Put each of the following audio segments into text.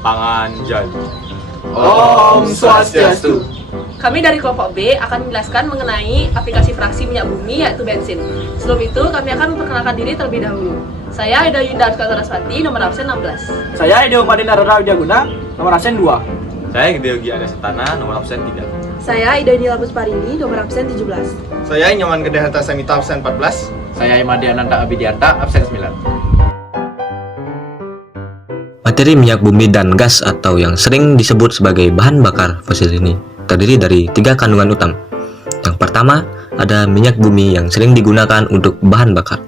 pangan jadi. Om Swastiastu. Kami dari kelompok B akan menjelaskan mengenai aplikasi fraksi minyak bumi yaitu bensin. Sebelum itu kami akan memperkenalkan diri terlebih dahulu. Saya Ida Yunda Saraswati, nomor absen 16. Saya Edo Madina Rara Widyaguna, nomor absen 2. Saya Gede Yogi Adasetana, nomor absen 3. Saya Ida Nila Pusparini, nomor absen 17. Saya Nyaman Gede Harta Samita, absen 14. Saya Imadi Ananta Abidianta, absen 9. Materi minyak bumi dan gas atau yang sering disebut sebagai bahan bakar fosil ini terdiri dari 3 kandungan utama. Yang pertama, ada minyak bumi yang sering digunakan untuk bahan bakar.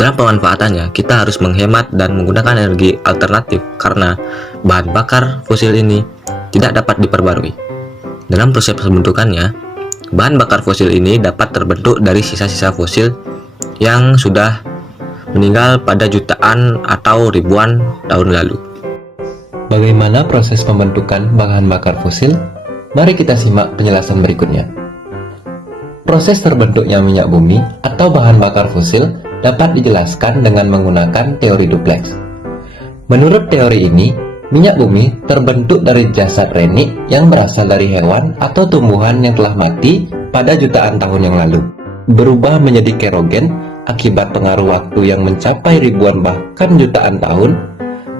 Dalam pemanfaatannya, kita harus menghemat dan menggunakan energi alternatif karena bahan bakar fosil ini tidak dapat diperbarui. Dalam proses pembentukannya, bahan bakar fosil ini dapat terbentuk dari sisa-sisa fosil yang sudah meninggal pada jutaan atau ribuan tahun lalu. Bagaimana proses pembentukan bahan bakar fosil? Mari kita simak penjelasan berikutnya. Proses terbentuknya minyak bumi atau bahan bakar fosil dapat dijelaskan dengan menggunakan teori duplex. Menurut teori ini, minyak bumi terbentuk dari jasad renik yang berasal dari hewan atau tumbuhan yang telah mati pada jutaan tahun yang lalu, berubah menjadi kerogen akibat pengaruh waktu yang mencapai ribuan bahkan jutaan tahun,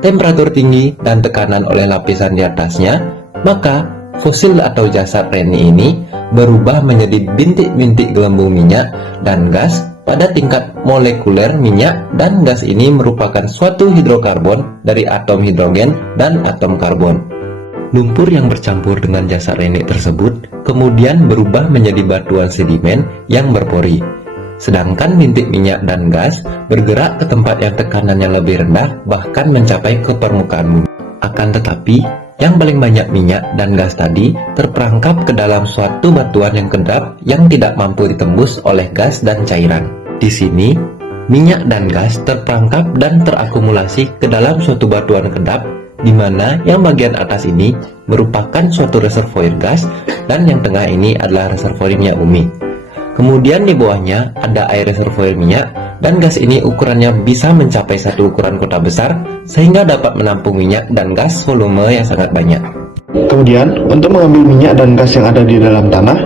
temperatur tinggi dan tekanan oleh lapisan di atasnya, maka fosil atau jasad reni ini berubah menjadi bintik-bintik gelembung minyak dan gas pada tingkat molekuler. Minyak dan gas ini merupakan suatu hidrokarbon dari atom hidrogen dan atom karbon. Lumpur yang bercampur dengan jasad reni tersebut kemudian berubah menjadi batuan sedimen yang berpori. Sedangkan bintik minyak dan gas bergerak ke tempat yang tekanannya lebih rendah, bahkan mencapai ke permukaan bumi. Akan tetapi, yang paling banyak minyak dan gas tadi terperangkap ke dalam suatu batuan yang kedap yang tidak mampu ditembus oleh gas dan cairan. Di sini, minyak dan gas terperangkap dan terakumulasi ke dalam suatu batuan kedap, di mana yang bagian atas ini merupakan suatu reservoir gas dan yang tengah ini adalah reservoir minyak bumi. Kemudian di bawahnya ada air reservoir minyak dan gas ini ukurannya bisa mencapai satu ukuran kota besar sehingga dapat menampung minyak dan gas volume yang sangat banyak. Kemudian, untuk mengambil minyak dan gas yang ada di dalam tanah,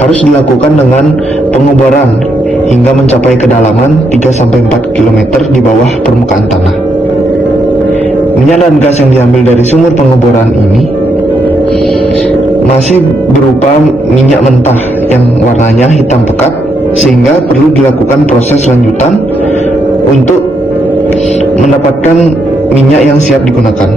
harus dilakukan dengan pengubaran hingga mencapai kedalaman 3-4 km di bawah permukaan tanah. Minyak dan gas yang diambil dari sumur penguburan ini masih berupa minyak mentah yang warnanya hitam pekat, sehingga perlu dilakukan proses lanjutan untuk mendapatkan minyak yang siap digunakan.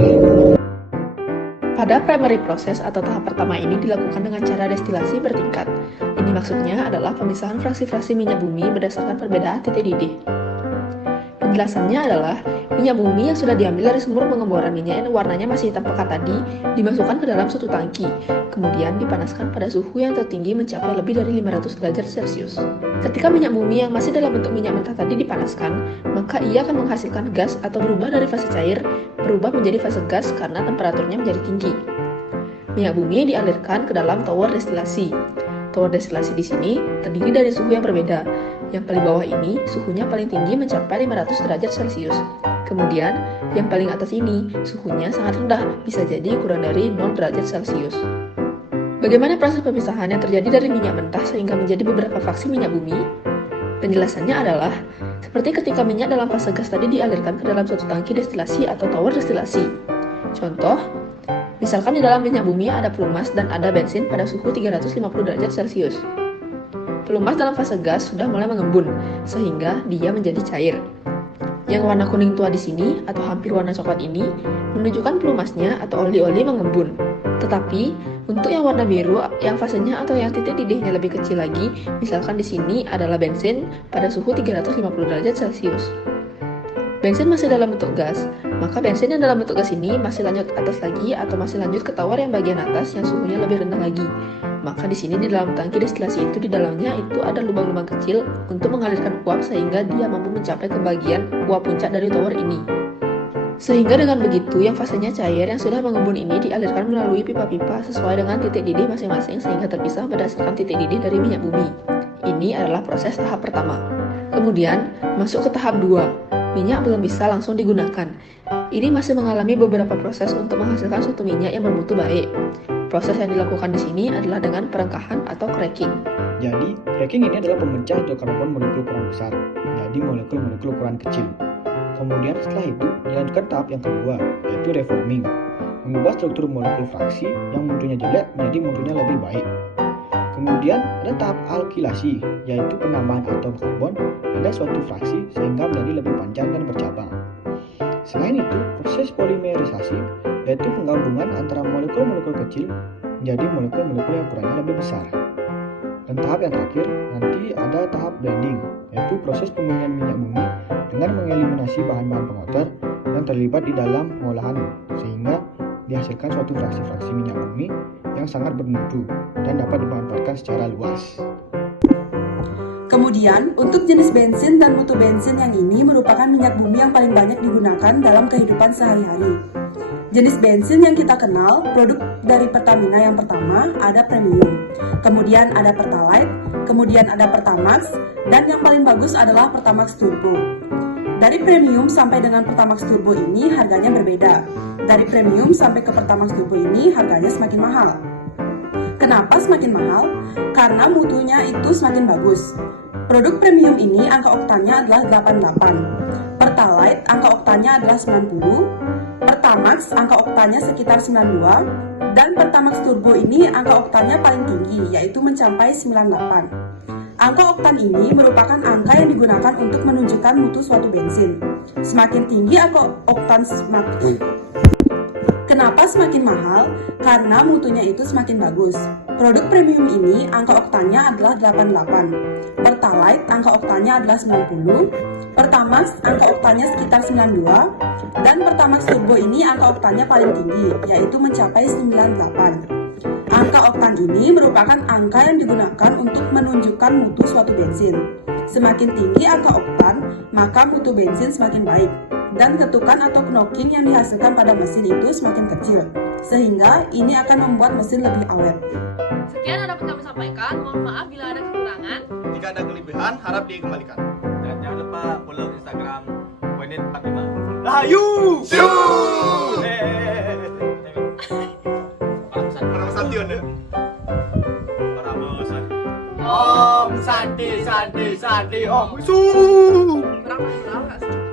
Pada primary process atau tahap pertama ini dilakukan dengan cara destilasi bertingkat. Ini maksudnya adalah pemisahan fraksi-fraksi minyak bumi berdasarkan perbedaan titik didih. Penjelasannya adalah minyak bumi yang sudah diambil dari sumur pengeboran minyak yang warnanya masih hitam pekat tadi dimasukkan ke dalam suatu tangki, kemudian dipanaskan pada suhu yang tertinggi mencapai lebih dari 500 derajat Celcius. Ketika minyak bumi yang masih dalam bentuk minyak mentah tadi dipanaskan, maka ia akan menghasilkan gas atau berubah dari fase cair berubah menjadi fase gas karena temperaturnya menjadi tinggi. Minyak bumi dialirkan ke dalam tower destilasi. Tower destilasi di sini terdiri dari suhu yang berbeda. Yang paling bawah ini suhunya paling tinggi mencapai 500 derajat Celcius. Kemudian yang paling atas ini suhunya sangat rendah, bisa jadi kurang dari 0 derajat Celcius. Bagaimana proses pemisahan yang terjadi dari minyak mentah sehingga menjadi beberapa fraksi minyak bumi? Penjelasannya adalah seperti ketika minyak dalam fase gas tadi dialirkan ke dalam suatu tangki destilasi atau tower destilasi. Contoh, misalkan di dalam minyak bumi ada pelumas dan ada bensin pada suhu 350 derajat Celcius. Pelumas dalam fase gas sudah mulai mengembun, sehingga dia menjadi cair. Yang warna kuning tua di sini, atau hampir warna coklat ini, menunjukkan pelumasnya atau oli-oli mengembun. Tetapi, untuk yang warna biru, yang fasenya atau yang titik didihnya lebih kecil lagi, misalkan di sini adalah bensin pada suhu 350 derajat Celcius. Bensin masih dalam bentuk gas, maka bensin yang dalam bentuk gas ini masih lanjut ke atas lagi atau masih lanjut ke tower yang bagian atas yang suhunya lebih rendah lagi. Maka di sini di dalam tangki destilasi itu di dalamnya itu ada lubang-lubang kecil untuk mengalirkan uap sehingga dia mampu mencapai ke bagian uap puncak dari tower ini. Sehingga dengan begitu yang fasenya cair yang sudah mengembun ini dialirkan melalui pipa-pipa sesuai dengan titik didih masing-masing sehingga terpisah berdasarkan titik didih dari minyak bumi. Ini adalah proses tahap pertama. Kemudian masuk ke tahap 2. minyak belum bisa langsung digunakan. Ini masih mengalami beberapa proses untuk menghasilkan suatu minyak yang bermutu baik. Proses yang dilakukan di sini adalah dengan perengkahan atau cracking. Jadi, cracking ini adalah pemecah hidrokarbon molekul ukuran besar, jadi molekul-molekul ukuran kecil. Kemudian setelah itu, dilanjutkan tahap yang kedua, yaitu reforming. Mengubah struktur molekul fraksi yang mutunya jelek menjadi mutunya lebih baik. Kemudian ada tahap alkilasi, yaitu penambahan atom karbon pada suatu fraksi sehingga menjadi lebih panjang dan bercabang. Selain itu, proses polimerisasi, yaitu penggabungan antara molekul-molekul kecil menjadi molekul-molekul yang ukurannya lebih besar. Dan tahap yang terakhir, nanti ada tahap blending, yaitu proses pemurnian minyak bumi dengan mengeliminasi bahan-bahan pengotor yang terlibat di dalam pengolahan, sehingga dihasilkan suatu fraksi-fraksi minyak bumi yang sangat bermutu dan dapat dimanfaatkan secara luas. Kemudian, untuk jenis bensin dan mutu bensin yang ini merupakan minyak bumi yang paling banyak digunakan dalam kehidupan sehari-hari. Jenis bensin yang kita kenal, produk dari Pertamina yang pertama ada Premium, kemudian ada Pertalite, kemudian ada Pertamax, dan yang paling bagus adalah Pertamax Turbo. Dari Premium sampai dengan Pertamax Turbo ini harganya berbeda. Dari Premium sampai ke Pertamax Turbo ini harganya semakin mahal. Kenapa semakin mahal? Karena mutunya itu semakin bagus. Produk premium ini angka oktannya adalah 88. Pertalite angka oktannya adalah 90. Pertamax angka oktannya sekitar 92. Dan Pertamax Turbo ini angka oktannya paling tinggi, yaitu mencapai 98. Angka oktan ini merupakan angka yang digunakan untuk menunjukkan mutu suatu bensin. Semakin tinggi angka oktan Kenapa semakin mahal? Karena mutunya itu semakin bagus. Produk premium ini angka oktannya adalah 88. Pertalite angka oktannya adalah 90. Pertamax angka oktannya sekitar 92. Dan Pertamax Turbo ini angka oktannya paling tinggi, yaitu mencapai 98. Angka oktan ini merupakan angka yang digunakan untuk menunjukkan mutu suatu bensin. Semakin tinggi angka oktan, maka mutu bensin semakin baik. Dan ketukan atau knocking yang dihasilkan pada mesin itu semakin kecil, sehingga ini akan membuat mesin lebih awet. Sekian yang dapat kami sampaikan, mohon maaf bila ada kekurangan. Jika ada kelebihan, harap dikembalikan. Dan jangan lupa follow Instagram Wenit45. Rahayu! Para Sation ya. Om Santi Santi Santi Om. Kurang nggak sih?